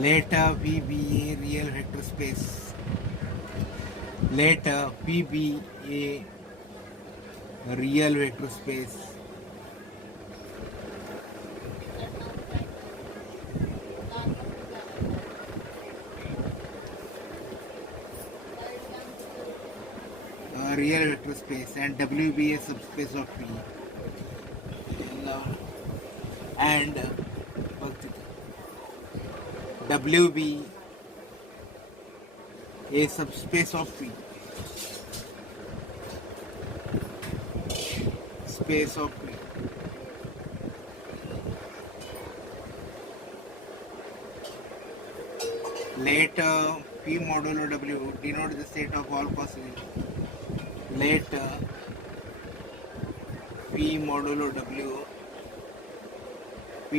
Let V be a real vector space. Let V be a real vector space. A real vector space, and W be a subspace of V. And W be a subspace of V. Space of V. Let P modulo W denote the set of all possible. Let P modulo W P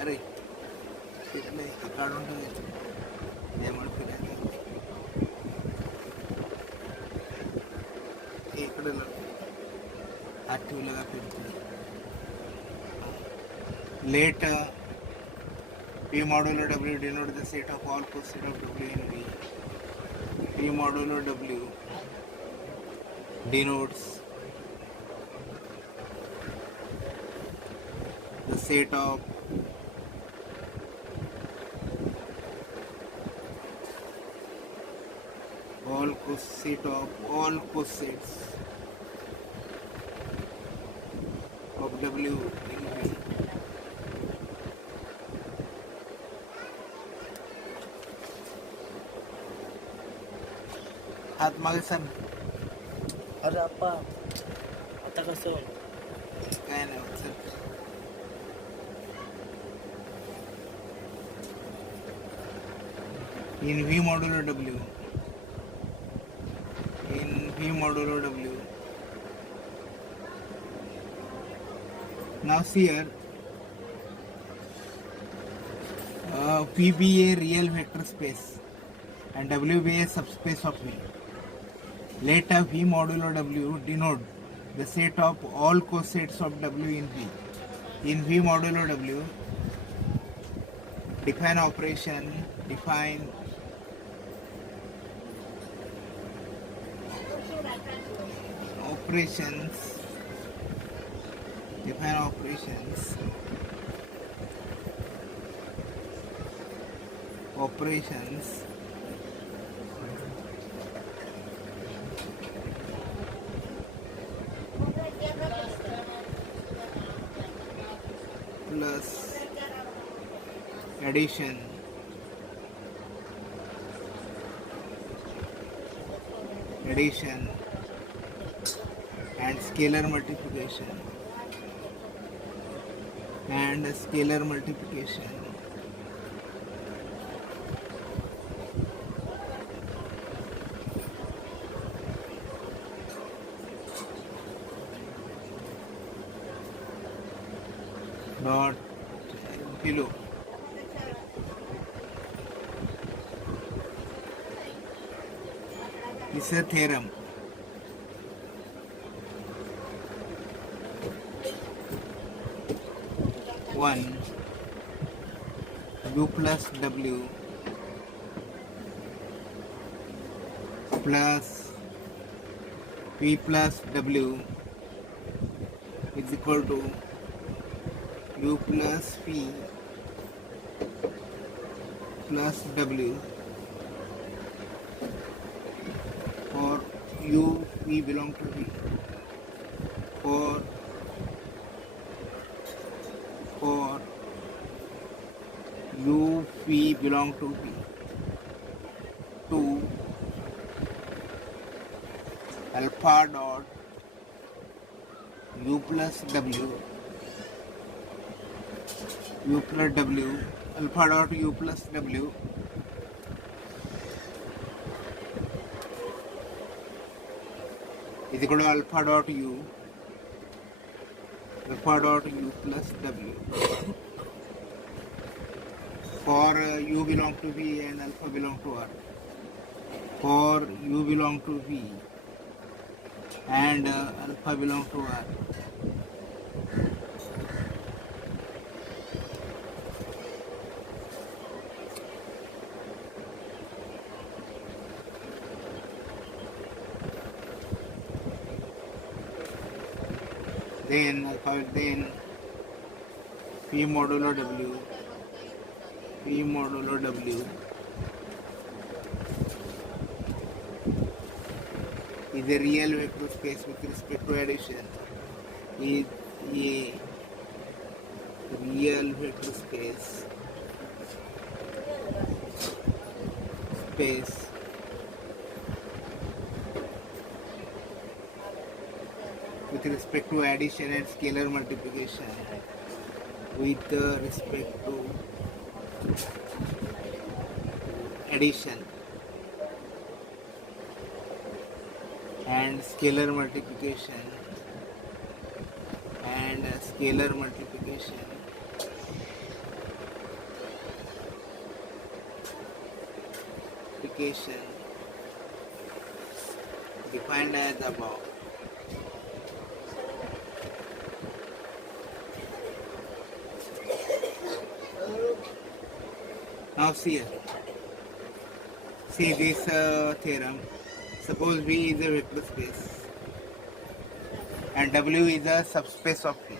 अरे कितने काढून टाकायचं त्यामुळे फिरायचं इकडे हात ठेवला का फिरतो. Let P modulo W denote the set of all cosets of W in V. P modulo W denotes the set of all cosets of W in V. हात मागे सर. अरे अप्पा आता कसं काय नाही होत sir. In V modulo W. In V modulo W. Now see here. V be a real vector space and W be a subspace of V. Let V modulo W denote the set of all cosets of W in V. In V modulo W, define operations plus addition and scalar multiplication dot below. This is a theorem. One U plus W plus P plus W is equal to U plus P plus W for U P belong to V. For U P belong to V. 2 alpha dot U plus W alpha dot U plus W is equal to alpha dot U plus W. For U belong to V and alpha belong to R. For U belong to V and alpha belong to R. then P modulo W is a real vector space with respect to addition. Is a real vector space with respect to addition and scalar multiplication with respect to addition and scalar multiplication defined as above. Now see this theorem. Suppose V is a vector space and W is a subspace of V.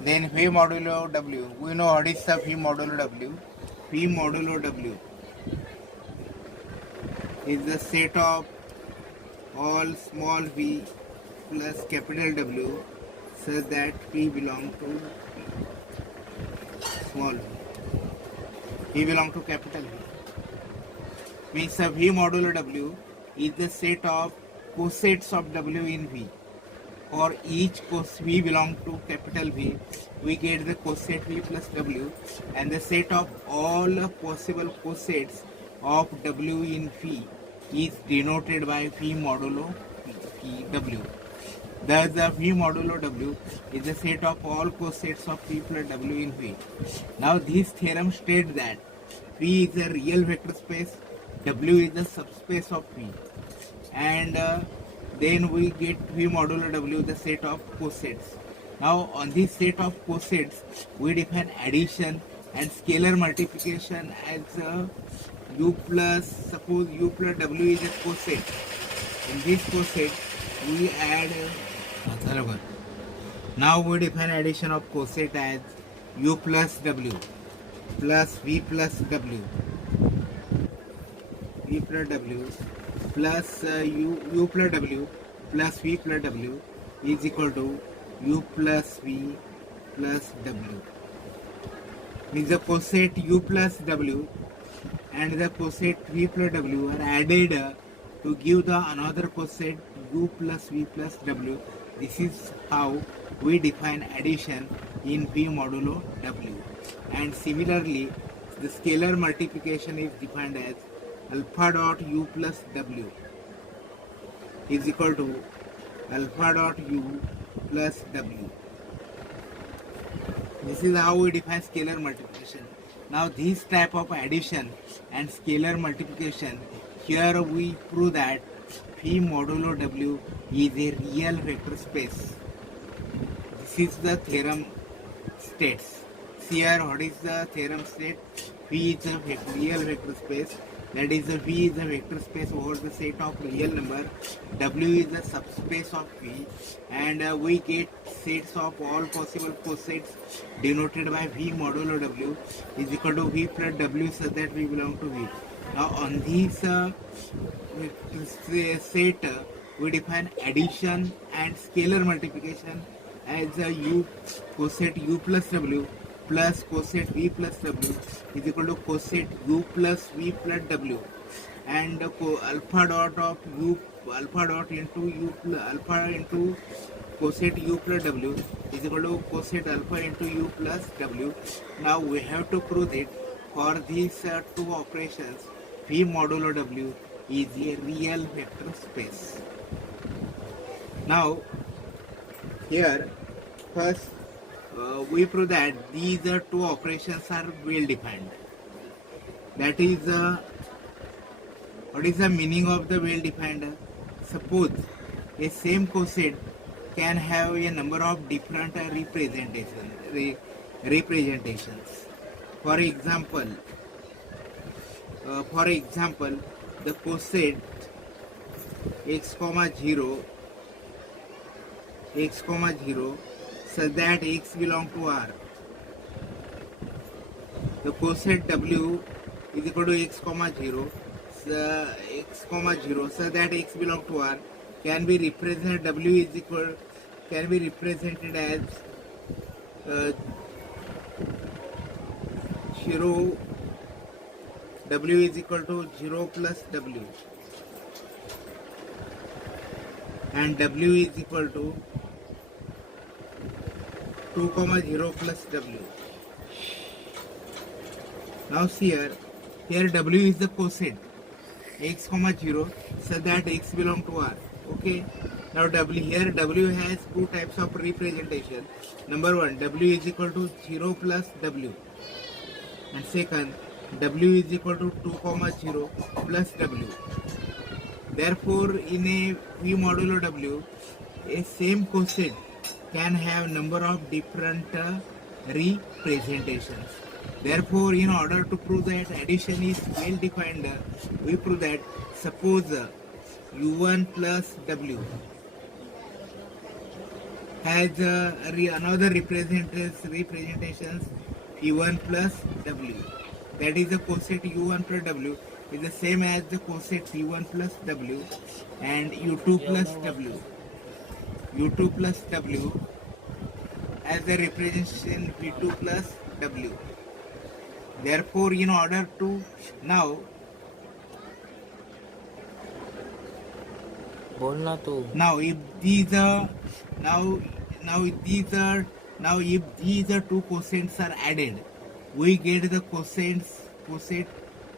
Then V modulo W. We know what is the V modulo W. V modulo W is the set of all small v plus capital W such that V belong to small v. V belong to capital V. Means a V modulo W is the set of cosets of W in V. For each cos V belong to capital V, we get the coset V plus W, and the set of all possible cosets of W in V is denoted by V modulo W. Thus, the V modulo W is the set of all cosets of V plus W in V. Now, this theorem states that V is a real vector space, W is the subspace of V, and then we get V modulo W, the set of cosets. Now, on this set of cosets, we define addition and scalar multiplication as U plus, suppose U plus W is a coset. In this coset, we add, now we define addition of coset as U plus W plus V plus W plus U plus W plus V plus W is equal to U plus V plus W. Means the coset U plus W and the coset V plus W are added to give the another coset U plus V plus W. This is how we define addition in V modulo W. And similarly, the scalar multiplication is defined as alpha dot U plus W is equal to alpha dot U plus W. This is how we define scalar multiplication. Now this type of addition and scalar multiplication, here we prove that V modulo W is a real vector space. This is the theorem states. See here, what is the theorem state? V is a real vector space. That is, V is a vector space over the set of real number. W is the subspace of V, and we get sets of all possible cosets denoted by V modulo W is equal to V plus W such that we belong to V. Now on this set, we define addition and scalar multiplication as U coset U plus W plus coset V plus W is equal to coset U plus V plus W, and alpha dot of U alpha dot into U plus alpha into coset U plus W is equal to coset alpha into U plus W. Now we have to prove it for these two operations. V modulo W is a real vector space. Now here first we prove that these two operations are well defined. That is, what is the meaning of the well defined? Suppose a same coset can have a number of different representations. For example, the coset x comma 0 x comma 0 such that x belong to R. The coset W is equal to x comma 0 x comma 0 such that x belong to R can be represented W is equal can be represented as 0 W is equal to 0 plus W and W is equal to 2 comma 0 plus W. Now see here W is the coset x comma 0 so that x belong to R. Okay. Now W has two types of representation. Number one, W is equal to 0 plus W, and second, W is equal to 2 comma 0 plus W. Therefore, in a V modulo W, a same coset can have number of different representations. Therefore, in order to prove that addition is well defined, we prove that suppose U1 plus W has another representations U1 plus W. That is the coset U1 plus W is the same as the coset U1 plus W and U2 plus W. U2 plus W as the representation V2 plus W. Therefore, in order to now if these are two cosets are added, we get the coset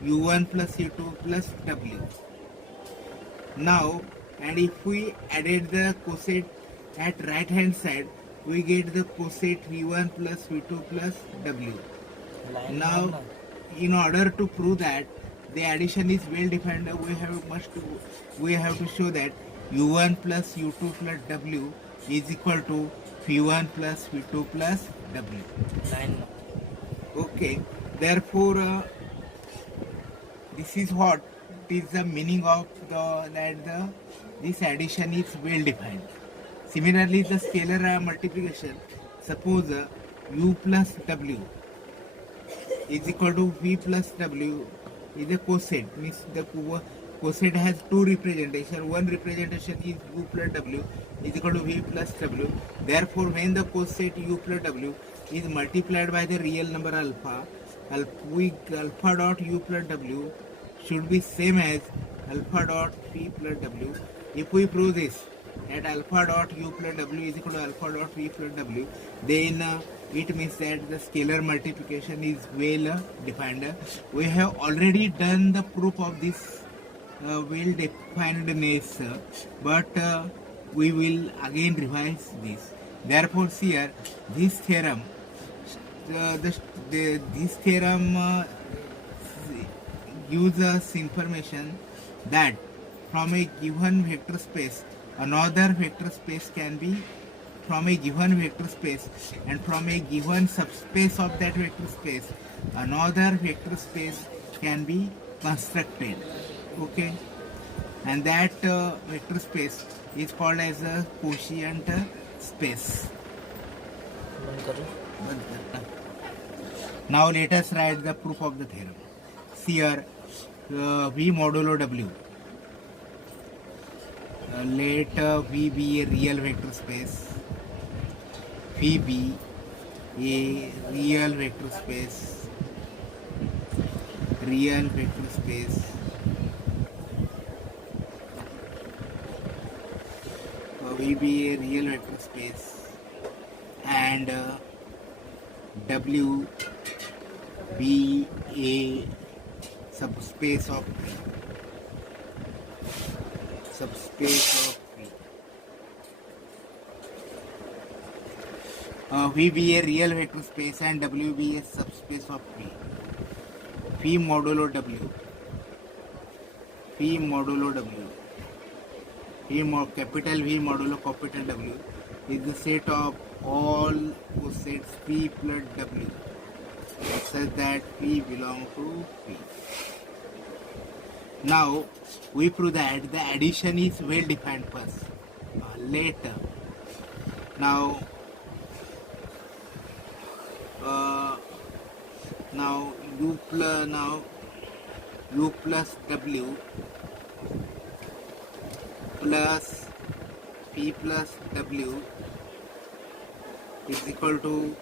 U1 plus U2 plus W. Now, and if we added the coset at right hand side, we get the coset V1 plus V2 plus W. Now, in order to prove that the addition is well defined, we have to show that U1 plus U2 plus W is equal to V1 plus V2 plus W. Okay. Therefore, this is what is the meaning of this addition is well defined. Similarly, the scalar multiplication. Suppose U plus W is equal to V plus W is a coset, means the coset has two representations. One representation is U plus W is equal to V plus W. Therefore, when the coset U plus W is multiplied by the real number alpha dot U plus W should be same as alpha dot V plus W. If we prove this, that alpha dot U plus W is equal to alpha dot V plus W, then it means that the scalar multiplication is well defined. We have already done the proof of this well definedness, but we will again revise this. Therefore, here this theorem this theorem gives us information that from a given vector space another vector space can be from a given vector space, and from a given subspace of that vector space another vector space can be constructed. Okay, and that vector space is called as a quotient space. Now let us write the proof of the theorem. See here V modulo W. Let V be a real vector space. V be a real vector space. Real vector space. V be a real vector space, and W be a subspace of V. V be a real vector space and W be a subspace of V. V modulo W. Capital V modulo capital W is the set of all cosets P plus W such that P belong to P. Now we prove that the addition is well defined first. Let Now, now u plus w plus p plus w is equal to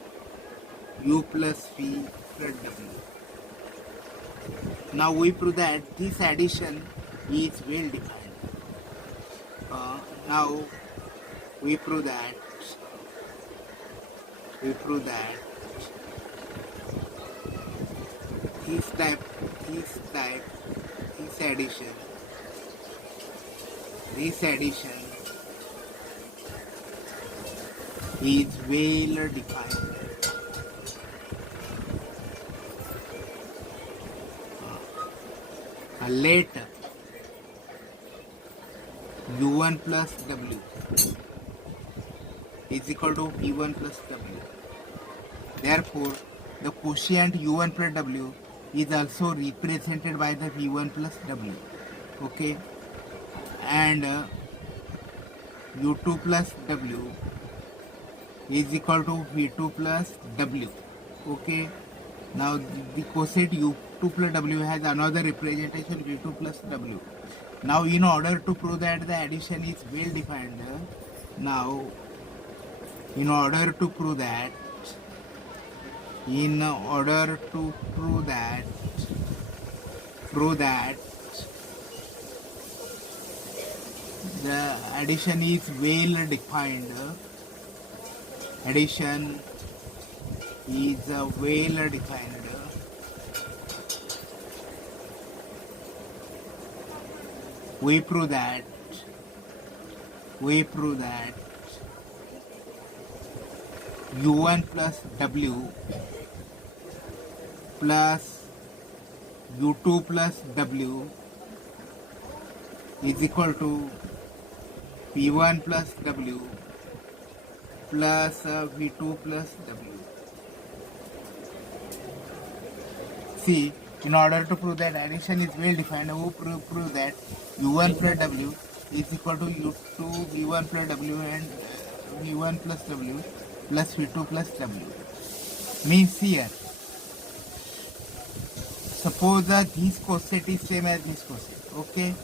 u plus p plus w. Now we prove that this addition is well defined. Now we prove that this addition is well defined. Let u1 plus w is equal to p1 plus w. Therefore, the quotient u1 plus w is also represented by the v1 plus w. Okay, and u2 plus w is equal to v2 plus w. Okay, now the quotient u2 plus w has another representation v2 plus w. Now in order to prove that the addition is well defined, in order to prove that the addition is well defined, we prove that u1 plus w plus u2 plus w is equal to p1 plus w plus v2 plus w. See, in order to prove that addition is well defined, we prove that u1 plus w is equal to u2 v1 plus w and v1 plus w plus v2 plus w. Means here, suppose this quotient is same as this quotient, okay,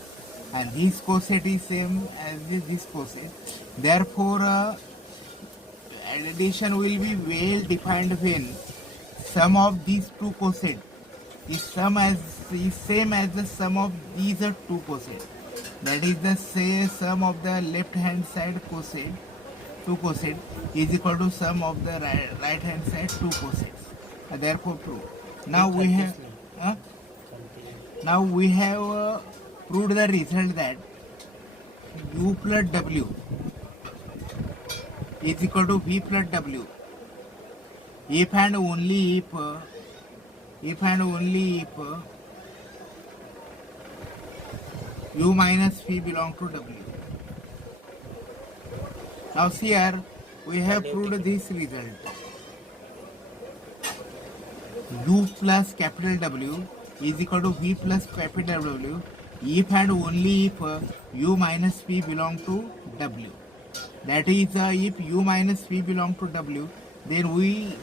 and this quotient is same as this quotient. Therefore, addition will be well defined when sum of these two quotient is same as the sum of these two quotient. That is the sum of the left hand side quotient, two quotient, is equal to sum of the right hand side two quotients. Therefore, prove. Now we have proved the result that u plus w is equal to v plus w if and only if u minus v belong to w. Now see here, we have proved this result. U plus capital W is equal to v plus capital W if and only if u minus v belong to w. That is, if u minus v belong to w, then we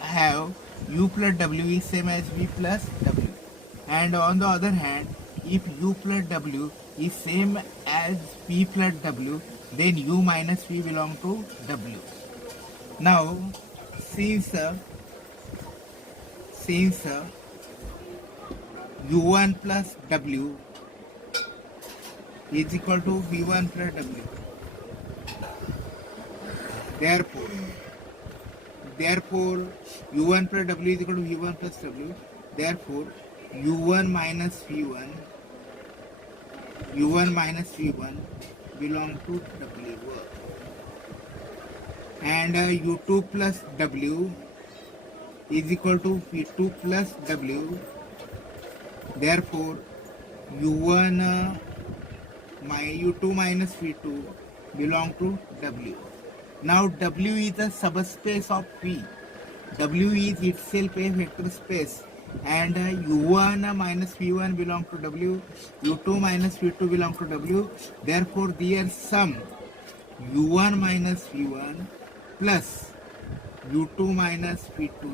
have u plus w is same as v plus w. And on the other hand, if u plus w is same as v plus w, then u minus v belong to w. Now, since u1 plus w is equal to v1 plus w, therefore u1 plus w is equal to v1 plus w. Therefore, u1 minus v1 belong to w, and u2 plus w is equal to v2 plus w. Therefore, u2 minus v2 belong to w. Now w is a subspace of v. W is itself a vector space, and u1 minus v1 belong to w, u2 minus v2 belong to w. Therefore, their sum u1 minus v1 plus u2 minus v2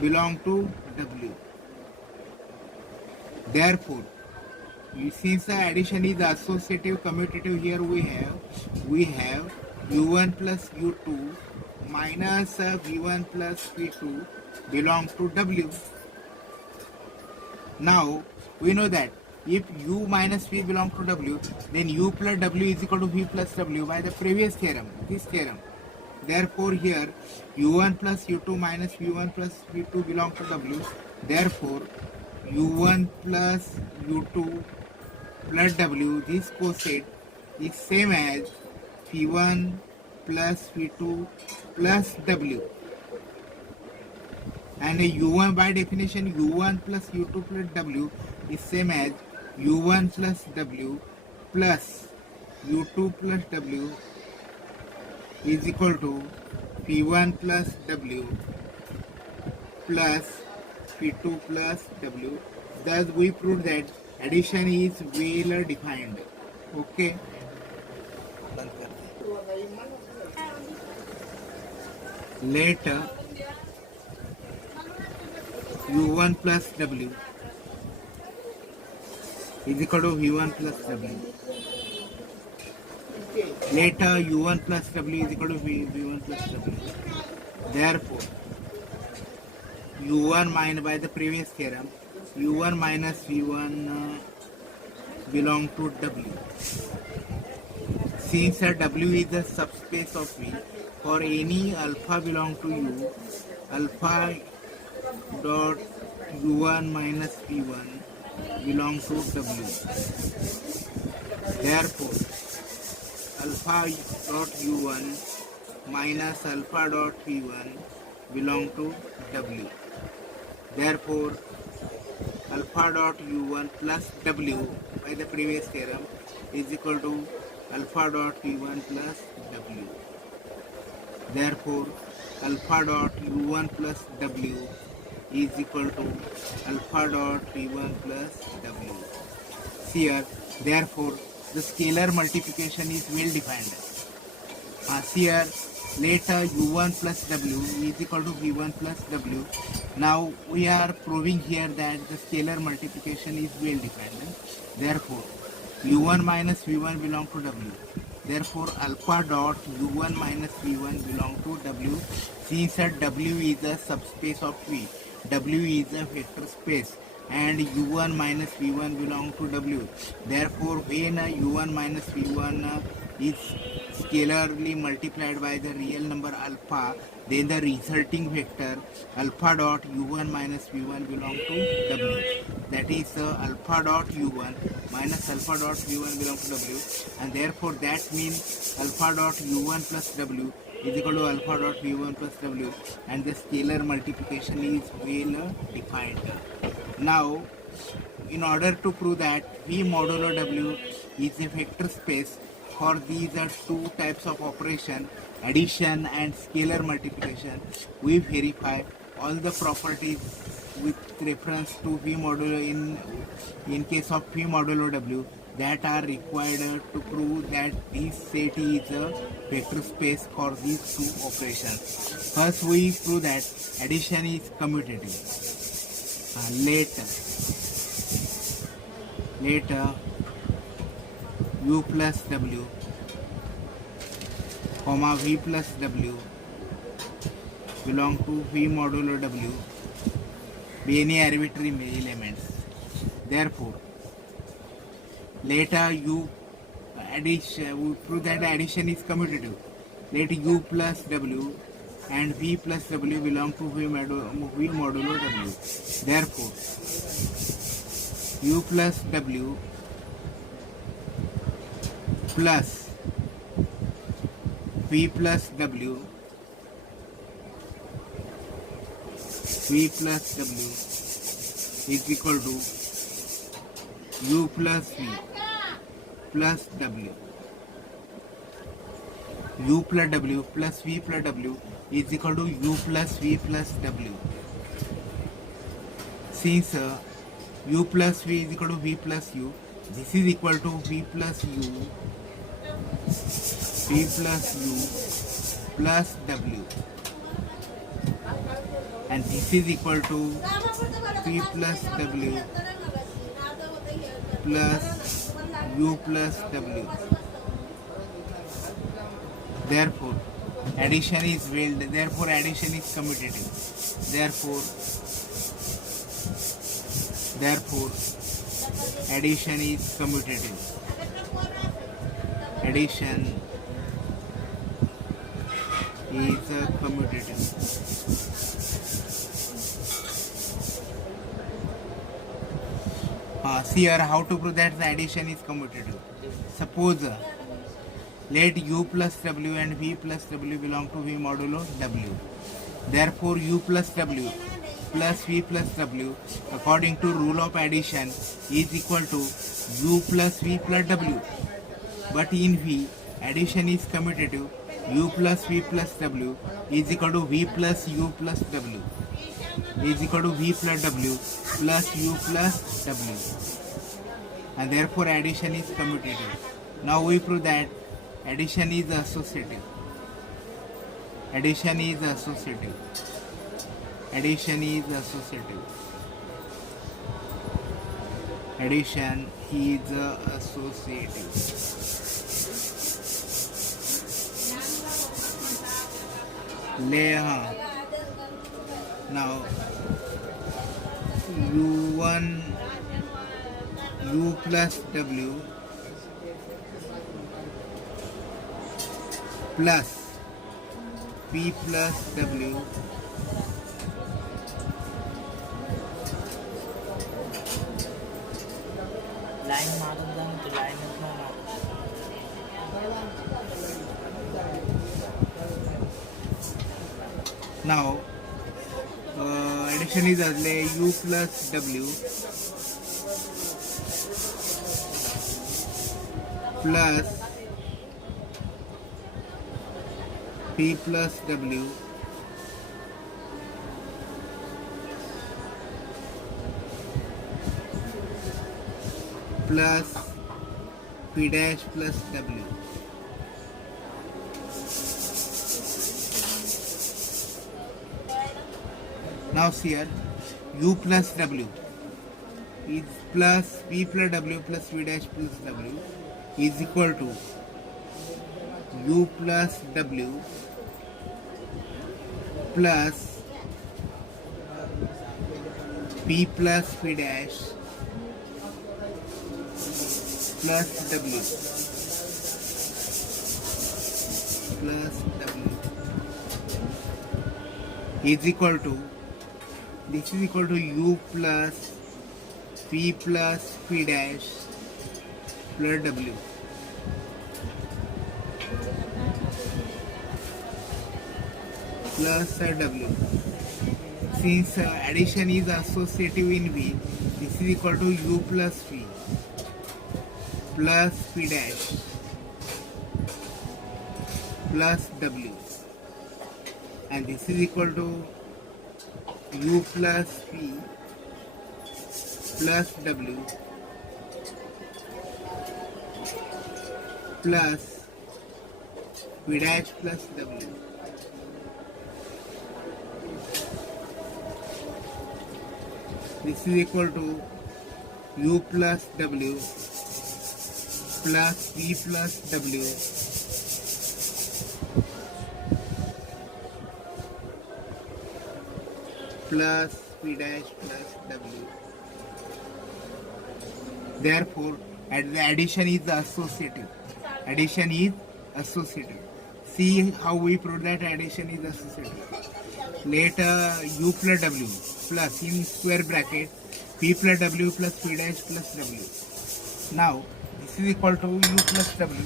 belong to w. Therefore, since the addition is associative commutative, here we have u1 plus u2 minus v1 plus v2 belong to w. Now we know that if u minus v belong to w, then u plus w is equal to v plus w by the previous theorem, this theorem. Therefore here u1 plus u2 minus v1 plus v2 belong to w. Therefore u1 plus u2 plus w, this coset is same as v1 plus v2 plus w. And u1 by definition u1 plus u2 plus w is same as u1 plus w plus u2 plus w is equal to p1 plus w plus p2 plus w. Thus we prove that addition is well defined. Okay. Later u1 plus w is equal to v1 plus w. Later u1 plus w is equal to v1 plus w. Therefore u1 minus, by the previous theorem, u1 minus v1 belong to w. Since w is the subspace of v, for any alpha belong to u, alpha dot u1 minus v1 belong to w. Therefore alpha dot u1 minus alpha dot v1 belong to w. Therefore alpha dot u1 plus w by the previous theorem is equal to alpha dot v1 plus w. Therefore alpha dot u1 plus w is equal to alpha dot v1 plus w. Here therefore the scalar multiplication is well defined. Here later u1 plus w is equal to v1 plus w. Now we are proving here that the scalar multiplication is well defined. Therefore u1 minus v1 belong to w. Therefore alpha dot u1 minus v1 belong to w. Since w is a subspace of v, w is a vector space and u1 minus v1 belong to w. Therefore when u1 minus v1 is scalarly multiplied by the real number alpha, then the resulting vector alpha dot u1 minus v1 belong to w. That is alpha dot u1 minus alpha dot v1 belong to w, and therefore that means alpha dot u1 plus w is equal to alpha dot v1 plus w, and the scalar multiplication is well defined. Now in order to prove that v modulo w is a vector space, for these are two types of operation, addition and scalar multiplication, we verify all the properties with reference to v modulo in case of v modulo w that are required to prove that this set is a vector space for these two operations. First we prove that addition is commutative. Later u plus w comma v plus w belong to v modulo w be any arbitrary elements. Therefore later we prove that addition is commutative. Let u plus w and v plus w belong to v modulo w. Therefore u plus w plus v plus w is equal to u plus v plus w. U plus w plus v plus w is equal to u plus v plus w. Since u plus v is equal to v plus u, this is equal to v plus u v plus u plus w, and this is equal to p plus w plus u plus w. Therefore, addition is veiled. Therefore, addition is commutative. Therefore, addition is commutative. Addition is commutative. See here how to prove that the addition is commutative. Suppose let u plus w and v plus w belong to v modulo w. Therefore, u plus w plus v plus w according to rule of addition is equal to u plus v plus w. But in v, addition is commutative. U plus v plus w is equal to v plus u plus w is equal to v plus w plus u plus w, and therefore addition is commutative. Now we prove that addition is associative. Addition is associative. Addition is associative. Addition is associative. Now u1 u plus w plus p plus w line मारून जा ना तू लाईनच नाही मारू. now addition is u plus w plus p plus w plus p dash plus w. Now see here u plus w is plus p plus w plus v dash plus w is equal to u plus w plus p plus v dash plus w is equal to, this is equal to u plus p plus p dash plus w. Plus w. Since addition is associative in V, this is equal to u plus v plus p dash plus w, and this is equal to u plus p plus w plus p dash plus w. This is equal to u plus w plus p plus w plus p dash plus w. Therefore, the addition is associative. Addition is associative. See how we prove that addition is associative. Let u plus w plus in square bracket p plus w plus p dash plus w. Now this is equal to u plus w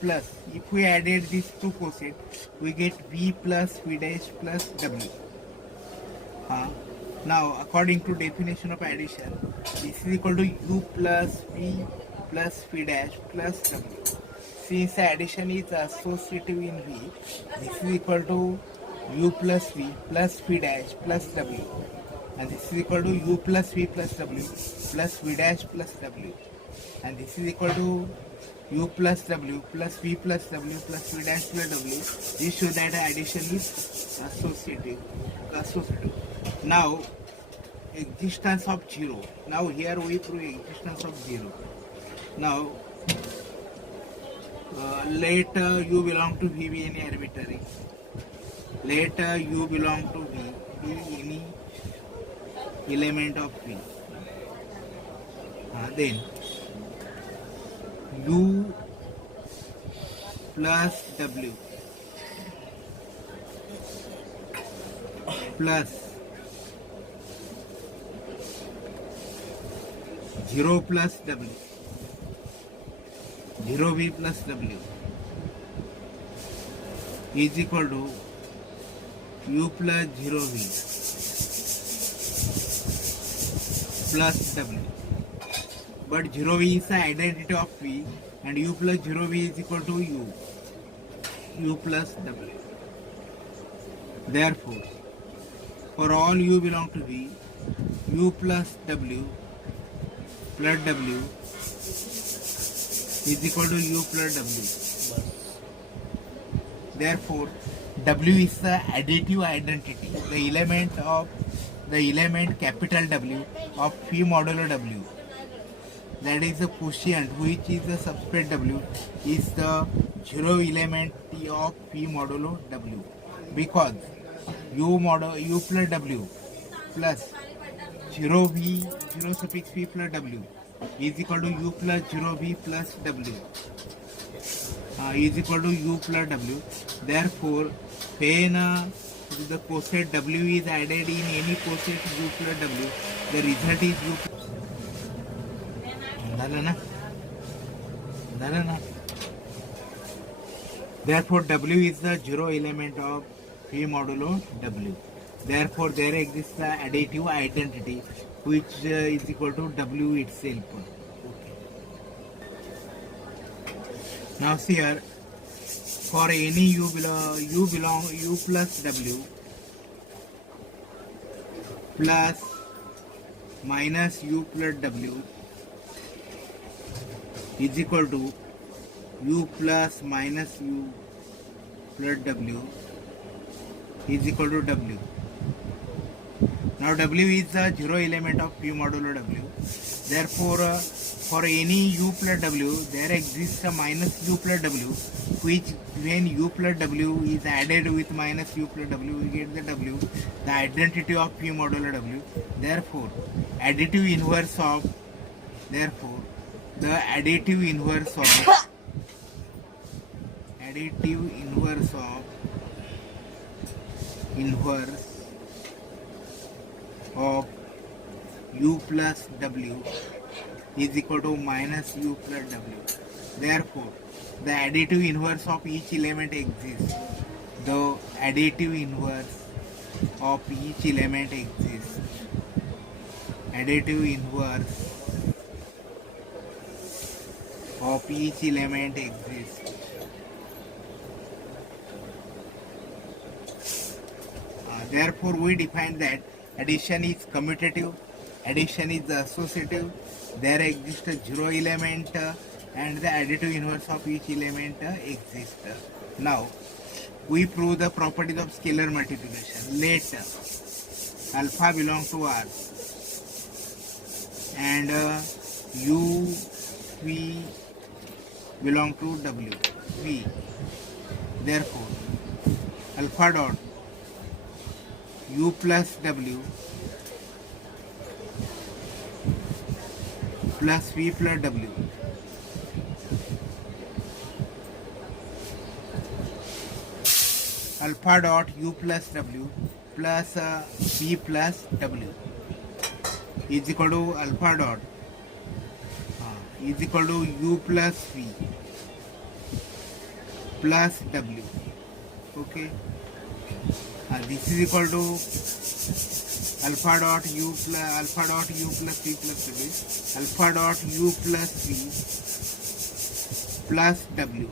plus, if we added these two quotient, we get v plus p dash plus w. Now according to definition of addition, this is equal to u plus v plus p dash plus w. Since addition is associative in V, this is equal to u plus v plus p dash plus w, and this is equal to u plus v plus w plus v dash plus w. and this is equal to u plus w plus v plus w plus v dash plus w. This shows that addition is associative. Now existence of 0. Now here we prove existence of 0. Now let u belong to v be any arbitrary. Let u belong to v be any element of v. Then u plus w plus 0 plus w, 0v plus w is equal to u plus 0v plus w. But 0v is the identity of v and u plus 0v is equal to u plus w. Therefore, for all u belong to v, u plus w plus w is equal to u plus w. Therefore, w is the additive identity, the element capital W of phi modulo w. That is the quotient which is the subspace w is the 0 element of phi modulo w, because u plus w plus 0v 0 suffix v plus w is equal to u plus 0v plus w is equal to u plus w. Therefore, when the quotient w is added in any quotient u plus w, the result is u. Therefore, w is the 0 element of phi modulo w. Therefore, there exists the additive identity which is equal to w itself. Okay. Now see here, for any u plus w plus minus u plus w is equal to u plus minus u plus w is equal to w. Now w is the 0 element of phi modulo w. Therefore, for any u plus w, there exists a minus u plus w, which when u plus w is added with minus u plus w, we get the w, the identity of phi modulo w. Therefore, the additive inverse of u plus w is equal to minus u plus w. Therefore, the additive inverse of each element exists. The additive inverse of each element exists. Additive inverse of each element exists. Therefore, we define that addition is commutative, addition is associative, there exists a 0 element and the additive inverse of each element exists. Now, we prove the properties of scalar multiplication. Let alpha belong to R and u v belong to w v. Therefore, alpha dot u plus w plus v plus w alpha dot u plus w plus v plus w is equal to alpha dot is equal to u plus v plus w. Okay, this is equal to alpha dot u plus v plus w, alpha dot u plus v plus w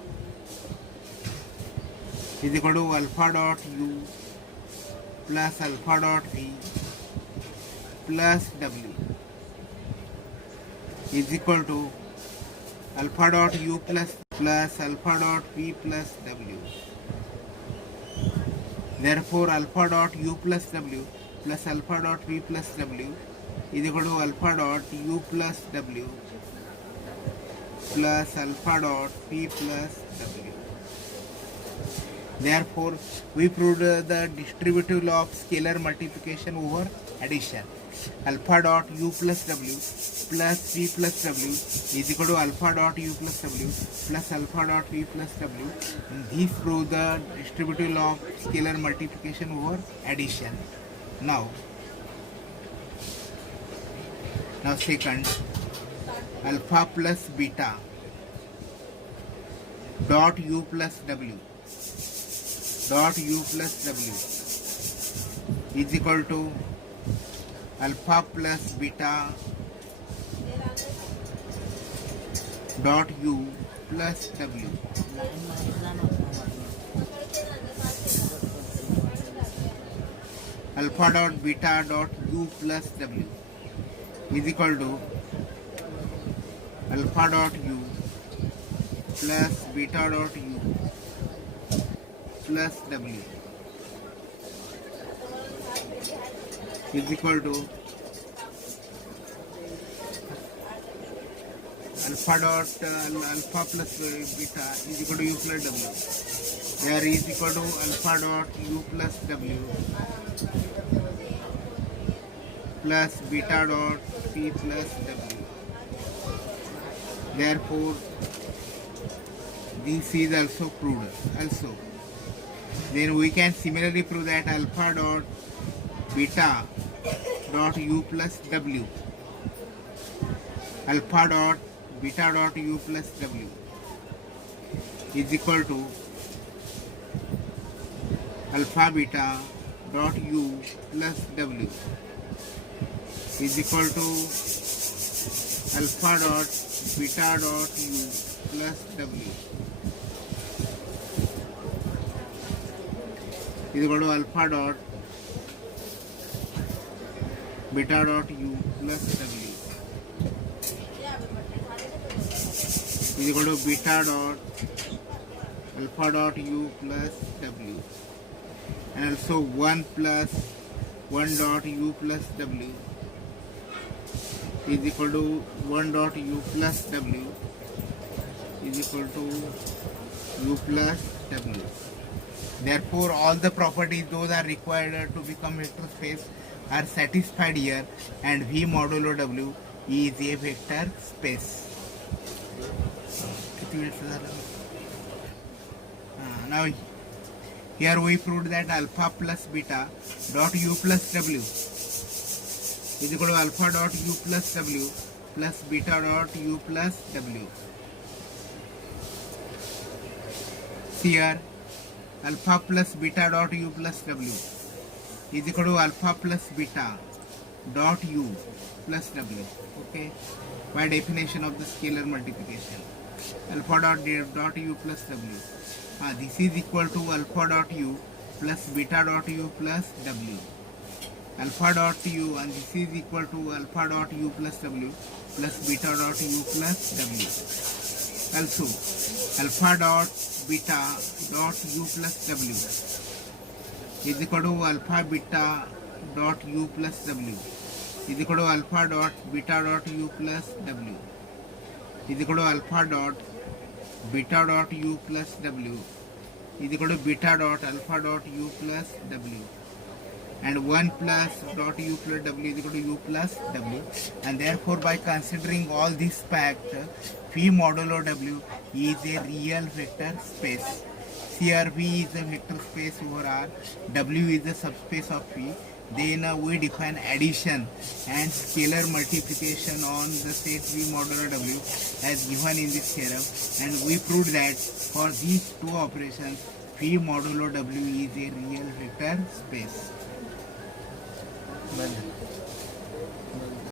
is equal to alpha dot u plus alpha dot v plus w is equal to alpha dot u plus alpha dot v plus w. Therefore, alpha dot u plus w plus alpha dot v plus w is equal to alpha dot u plus w plus alpha dot v plus w. Therefore, we proved the distributive law of scalar multiplication over addition. Alpha dot u plus w plus v plus w is equal to alpha dot u plus w plus alpha dot v plus w. This proves the distributive law of scalar multiplication over addition. Now second, alpha plus beta dot u plus w is equal to alpha plus beta dot u plus w. Line मारूंगा ना Alpha dot beta dot u plus w is equal to alpha dot u plus beta dot u plus w is equal to alpha dot alpha plus beta is equal to u plus w. There is equal to alpha dot u plus w plus beta dot p plus w. Therefore, this is also proved. Then we can similarly prove that alpha dot beta dot u plus w, alpha dot beta dot u plus w is equal to alpha beta dot u plus w is equal to alpha dot beta dot u plus w is equal to alpha dot beta dot u plus w is equal to beta dot alpha dot u plus w, and also 1 plus 1 dot u plus w is equal to 1 dot u plus w is equal to u plus w. Therefore, all the properties those are required to become vector space are satisfied here, and V modulo W is a vector space. Now here we proved that alpha plus beta dot u plus w is equal to alpha dot u plus w plus beta dot u plus w. Here alpha plus beta dot u plus w is equal to alpha plus beta dot u plus w. Okay, by definition of the scalar multiplication, alpha dot u plus w. This is equal to alpha dot u plus beta dot u plus w. Alpha dot u, and this is equal to alpha dot u plus w plus beta dot u plus w. Also, alpha dot beta dot u plus w is equal to alpha beta dot u plus w is equal to alpha dot beta dot u plus w is equal to alpha dot beta dot u plus w is equal to beta dot alpha dot u plus w, and 1 plus dot u plus w is equal to u plus w, and therefore by considering all this fact, V modulo W is a real vector space. Here V is a vector space over R, W is a subspace of V. Then we define addition and scalar multiplication on the set V modulo W as given in this theorem, and we proved that for these two operations V modulo W is a real vector space. Well done.